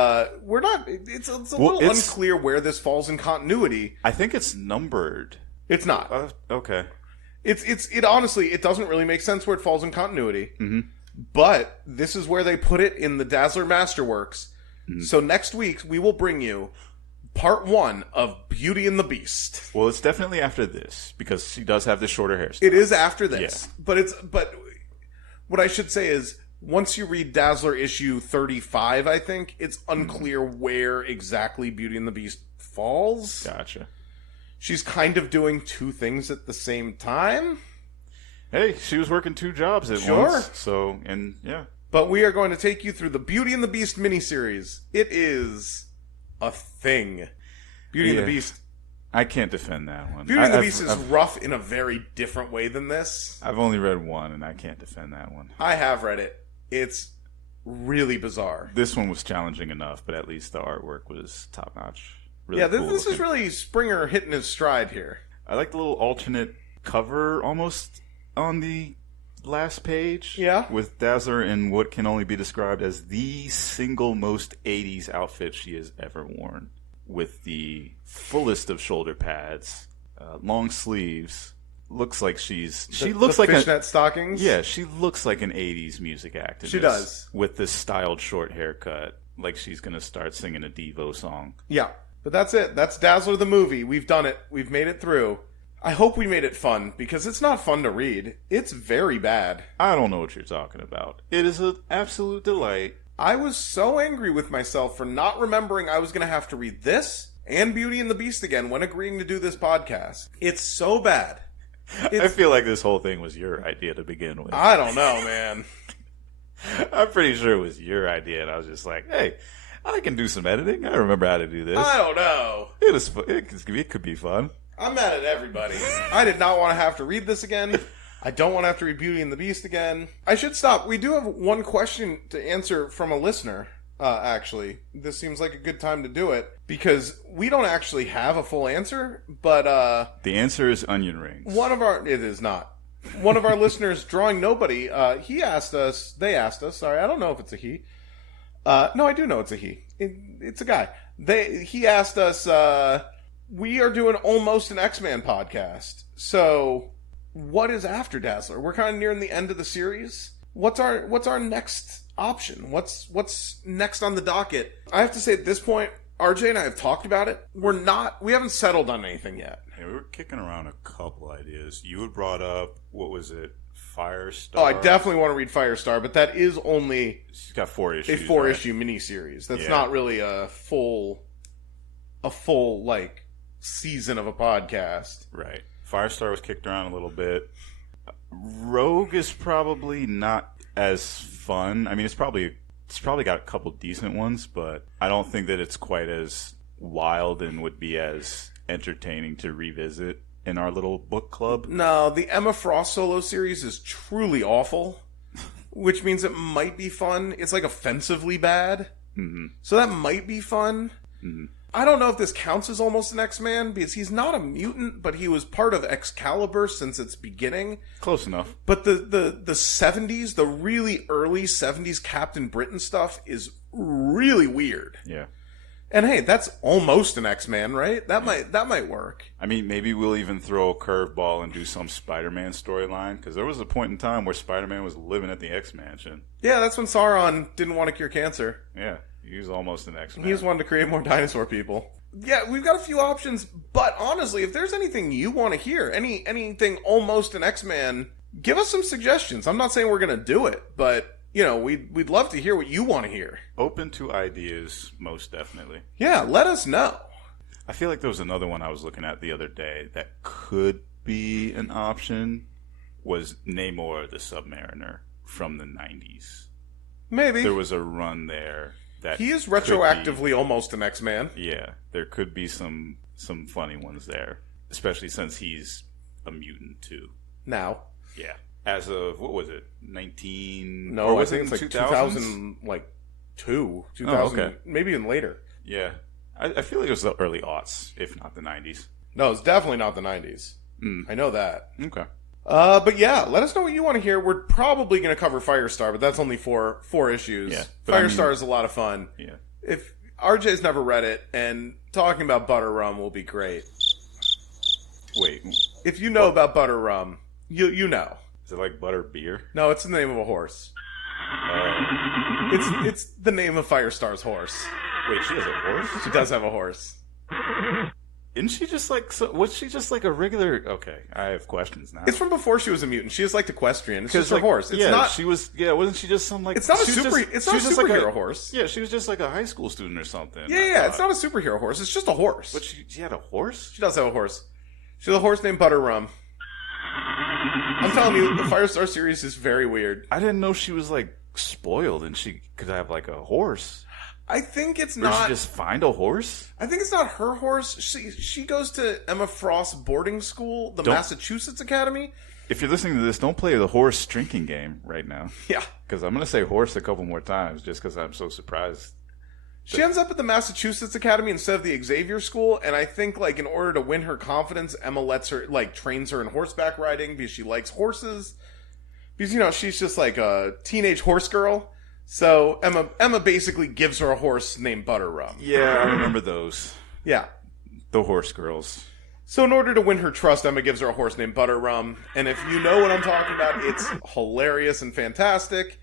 we're not. It's a little unclear where this falls in continuity. I think it's numbered. It's not. Okay. It honestly, it doesn't really make sense where it falls in continuity. Mm-hmm. But this is where they put it in the Dazzler Masterworks. Mm-hmm. So next week we will bring you part 1 of Beauty and the Beast. Well, it's definitely after this because she does have the shorter hairstyle. It is after this, yeah. But what I should say is once you read Dazzler issue 35, I think it's unclear where exactly Beauty and the Beast falls. Gotcha. She's kind of doing 2 things at the same time. Hey, she was working 2 jobs at once. So, and yeah. But we are going to take you through the Beauty and the Beast miniseries. It is a thing. Beauty and the Beast. I can't defend that one. Beauty and the Beast is rough in a very different way than this. I've only read 1, and I can't defend that one. I have read it. It's really bizarre. This one was challenging enough, but at least the artwork was top-notch. Really cool this is really Springer hitting his stride here. I like the little alternate cover almost on the last page. Yeah. With Dazzler in what can only be described as the single most 80s outfit she has ever worn. With the fullest of shoulder pads, long sleeves. Looks like she looks like fishnet stockings. Yeah, she looks like an 80s music act. She does. With this styled short haircut. Like she's going to start singing a Devo song. Yeah. But that's it. That's Dazzler the movie. We've done it. We've made it through. I hope we made it fun, because it's not fun to read. It's very bad. I don't know what you're talking about. It is an absolute delight. I was so angry with myself for not remembering I was going to have to read this and Beauty and the Beast again when agreeing to do this podcast. It's so bad. I feel like this whole thing was your idea to begin with. I don't know, man. I'm pretty sure it was your idea, and I was just like, hey, I can do some editing. I remember how to do this. I don't know. It could be fun. I'm mad at everybody. I did not want to have to read this again. I don't want to have to read Beauty and the Beast again. I should stop. We do have one question to answer from a listener, actually. This seems like a good time to do it, because we don't actually have a full answer, but... the answer is onion rings. It is not. One of our listeners, Drawing Nobody, they asked us, sorry, I don't know if it's a he. No, I do know it's a he. It's a guy. He asked us, we are doing almost an X-Men podcast. So, what is after Dazzler? We're kind of nearing the end of the series. What's our next option? What's next on the docket? I have to say at this point, RJ and I have talked about it. We haven't settled on anything yet. Yeah, we were kicking around a couple ideas. You had brought up, what was it? Firestar. Oh, I definitely want to read Firestar, but that is only it's got 4 issues. A 4-issue miniseries. That's not really a full like season of a podcast. Right. Firestar was kicked around a little bit. Rogue is probably not as fun. I mean, it's probably got a couple decent ones, but I don't think that it's quite as wild and would be as entertaining to revisit in our little book club. No, the Emma Frost solo series is truly awful, which means it might be fun. It's like offensively bad. Mm-hmm. So that might be fun. Mm-hmm. I don't know if this counts as almost an X-Man, because he's not a mutant, but he was part of Excalibur since its beginning. Close enough. But the 70s, the really early 70s Captain Britain stuff is really weird. Yeah. And hey, that's almost an X-Man, right? That might work. I mean, maybe we'll even throw a curveball and do some Spider-Man storyline, because there was a point in time where Spider-Man was living at the X-Mansion. Yeah, that's when Sauron didn't want to cure cancer. Yeah, he was almost an X-Man. He just wanted to create more dinosaur people. Yeah, we've got a few options, but honestly, if there's anything you want to hear, anything almost an X-Man, give us some suggestions. I'm not saying we're going to do it, but... You know, we'd love to hear what you want to hear. Open to ideas, most definitely. Yeah, let us know. I feel like there was another one I was looking at the other day that could be an option. Was Namor the Submariner from the 90s. Maybe. There was a run there that he is retroactively almost an X-Man. Yeah, there could be some funny ones there, especially since he's a mutant too. Now. Yeah. As of, what was it, 19... No, I think it's like 2000, like, 2000, okay. maybe even later. Yeah. I feel like it was the early aughts, if not the 90s. No, it's definitely not the 90s. I know that. Okay. But yeah, let us know what you want to hear. We're probably going to cover Firestar, but that's only four issues. Yeah, Firestar is a lot of fun. Yeah. If RJ's never read it, and talking about butter rum will be great. Wait. If you know about butter rum, you know. Is it like butter beer? No, it's the name of a horse. It's the name of Firestar's horse. Wait, she has a horse? She does have a horse. Isn't she just like... was she just like a regular... Okay, I have questions now. It's from before she was a mutant. She is like equestrian. It's just her horse. It's yeah, not... she was... Yeah, wasn't she just some like... It's not a superhero horse. Yeah, she was just like a high school student or something. Yeah, it's not a superhero horse. It's just a horse. But she had a horse? She does have a horse. She has a horse named Butter Rum. I'm telling you, the Firestar series is very weird. I didn't know she was like spoiled and she could have like a horse. I think it's Or not... Did she just find a horse? I think it's not her horse. She goes to Emma Frost's boarding school, the Massachusetts Academy. If you're listening to this, don't play the horse drinking game right now. Yeah. Because I'm going to say horse a couple more times just because I'm so surprised. She ends up at the Massachusetts Academy instead of the Xavier School, and I think, like, in order to win her confidence, Emma lets her, like, trains her in horseback riding because she likes horses. Because, you know, she's just like a teenage horse girl. So Emma basically gives her a horse named Butter Rum. Yeah, I remember those. Yeah. The horse girls. So in order to win her trust, Emma gives her a horse named Butter Rum. And if you know what I'm talking about, it's hilarious and fantastic.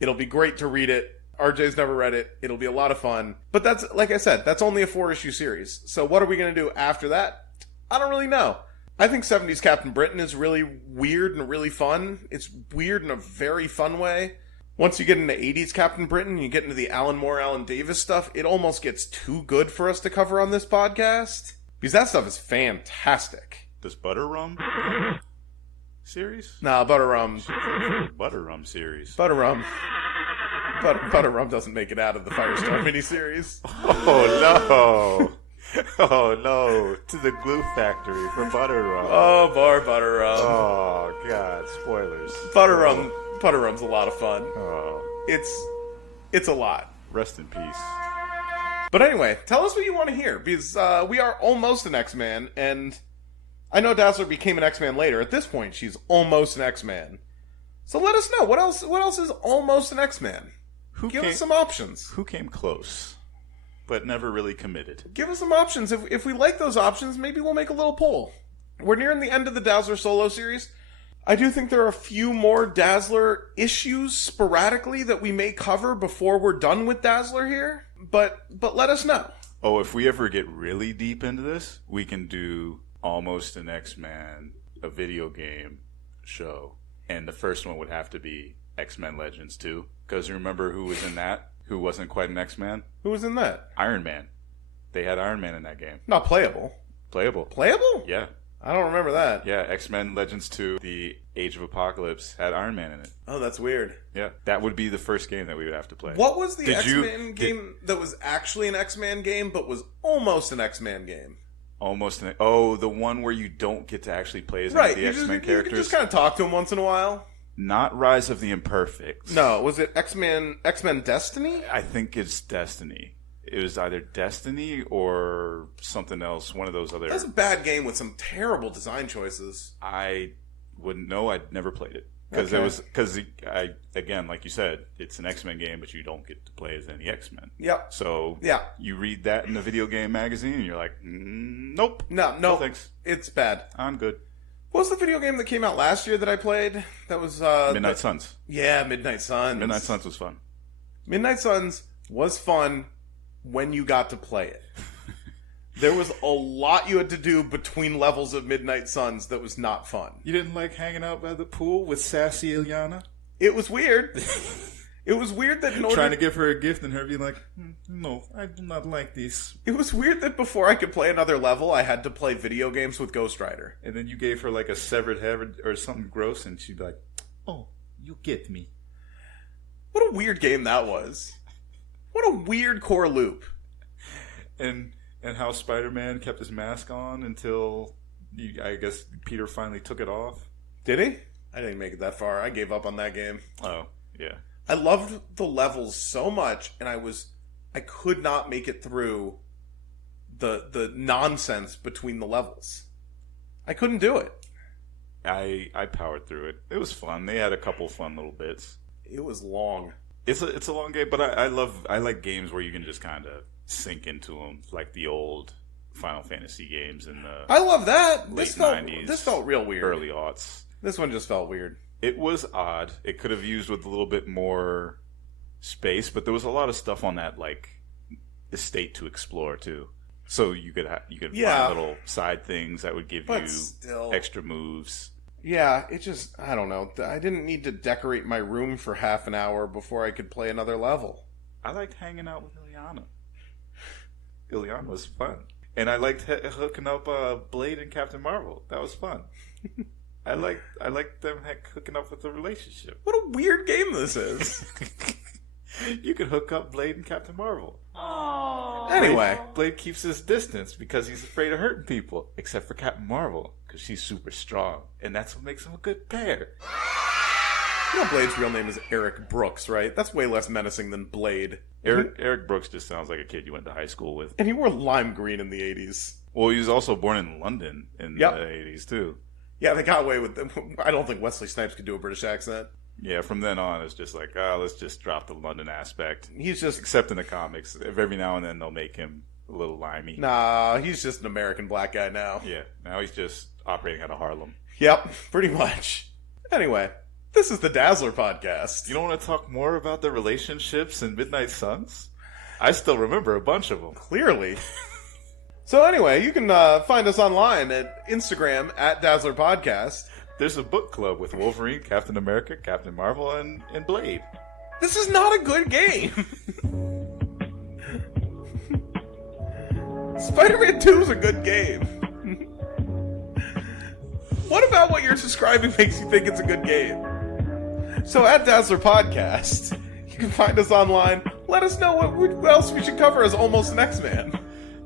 It'll be great to read it. RJ's never read it. It'll be a lot of fun. But that's, like I said, that's only a 4-issue series. So what are we going to do after that? I don't really know. I think 70s Captain Britain is really weird and really fun. It's weird in a very fun way. Once you get into 80s Captain Britain, you get into the Alan Moore, Alan Davis stuff, it almost gets too good for us to cover on this podcast. Because that stuff is fantastic. This Butter Rum series? Nah, Butter Rum. Butter Rum series. Butter Rum. Butter Rum doesn't make it out of the Firestar miniseries. Oh, no. Oh, no. To the glue factory for Butter Rum. Oh, Butter Rum. Oh, God. Spoilers. Butter Rum's a lot of fun. Oh. It's a lot. Rest in peace. But anyway, tell us what you want to hear, because we are almost an X-Man, and I know Dazzler became an X-Man later. At this point, she's almost an X-Man. So let us know. What else is almost an X-Man? Give us some options. Who came close, but never really committed? Give us some options. If we like those options, maybe we'll make a little poll. We're nearing the end of the Dazzler solo series. I do think there are a few more Dazzler issues sporadically that we may cover before we're done with Dazzler here. But let us know. Oh, if we ever get really deep into this, we can do Almost an X-Man, a video game show. And the first one would have to be X-Men Legends 2. Because remember who was in that? Who wasn't quite an X-Man? Who was in that? Iron Man. They had Iron Man in that game. Not playable. Playable. Playable? Yeah. I don't remember that. Yeah, X-Men Legends 2, The Age of Apocalypse, had Iron Man in it. Oh, that's weird. Yeah, that would be the first game that we would have to play. What was the X-Men game that was actually an X-Man game, but was almost an X-Man game? Almost an... Oh, the one where you don't get to actually play as any of the X-Men characters? You can just kind of talk to him once in a while. Not Rise of the Imperfects. No, was it X-Men Destiny? I think it's Destiny. It was either Destiny or something else. One of those other... That's a bad game with some terrible design choices. I wouldn't know. I'd never played it. Because it was... Because, again, like you said, it's an X-Men game, but you don't get to play as any X-Men. Yep. So, yeah, you read that in the video game magazine, and you're like, nope. No, thanks. It's bad. I'm good. What was the video game that came out last year that I played? That was... Midnight Suns. Yeah, Midnight Suns. Midnight Suns was fun. Midnight Suns was fun when you got to play it. There was a lot you had to do between levels of Midnight Suns that was not fun. You didn't like hanging out by the pool with sassy Ilyana? It was weird. It was weird that in order... Trying to give her a gift and her being like, no, I do not like this. It was weird that before I could play another level, I had to play video games with Ghost Rider. And then you gave her like a severed head or something gross and she'd be like, oh, you get me. What a weird game that was. What a weird core loop. And how Spider-Man kept his mask on until, I guess, Peter finally took it off. Did he? I didn't make it that far. I gave up on that game. Oh, yeah. I loved the levels so much, and I could not make it through the nonsense between the levels. I couldn't do it. I powered through it. It was fun. They had a couple fun little bits. It was long. It's a long game, but I like games where you can just kind of sink into them, like the old Final Fantasy games in the I love that. late 90s. This felt real weird. Early aughts. This one just felt weird. It was odd. It could have used with a little bit more space, but there was a lot of stuff on that like estate to explore too. So you could find little side things that would give you extra moves. Yeah, it just, I don't know. I didn't need to decorate my room for half an hour before I could play another level. I liked hanging out with Ileana. Ileana was fun. And I liked hooking up Blade and Captain Marvel. That was fun. I liked them hooking up with the relationship. What a weird game this is. You could hook up Blade and Captain Marvel. Aww. Anyway. Blade keeps his distance because he's afraid of hurting people, except for Captain Marvel, because she's super strong, and that's what makes them a good pair. You know Blade's real name is Eric Brooks, right? That's way less menacing than Blade. Eric Brooks just sounds like a kid you went to high school with. And he wore lime green in the 80s. Well, he was also born in London in the 80s, too. Yeah, they got away with them. I don't think Wesley Snipes could do a British accent. Yeah, from then on, it's just like, let's just drop the London aspect. He's just... Except in the comics. Every now and then, they'll make him a little limey. Nah, he's just an American black guy now. Yeah, now he's just operating out of Harlem. Yep, pretty much. Anyway, this is the Dazzler Podcast. You don't want to talk more about the relationships in Midnight Suns? I still remember a bunch of them. Clearly. So anyway, you can find us online at Instagram at Dazzler Podcast. There's a book club with Wolverine, Captain America, Captain Marvel, and Blade. This is not a good game. Spider-Man 2 is a good game. What about what you're describing makes you think it's a good game? So at Dazzler Podcast, you can find us online. Let us know what else we should cover as Almost an X-Man.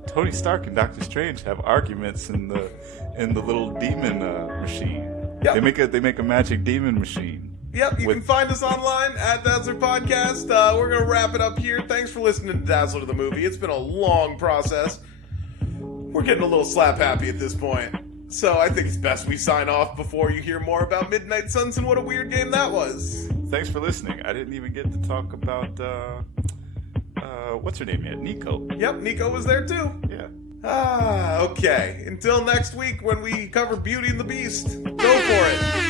Tony Stark and Doctor Strange have arguments in the little demon machine. Yep. They make a magic demon machine. Yep, you can find us online at Dazzler Podcast. We're going to wrap it up here. Thanks for listening to Dazzler the Movie. It's been a long process. We're getting a little slap happy at this point. So I think it's best we sign off before you hear more about Midnight Suns and what a weird game that was. Thanks for listening. I didn't even get to talk about, what's her name yet? Nico. Yep, Nico was there too. Yeah. Okay. Until next week when we cover Beauty and the Beast. Go for it.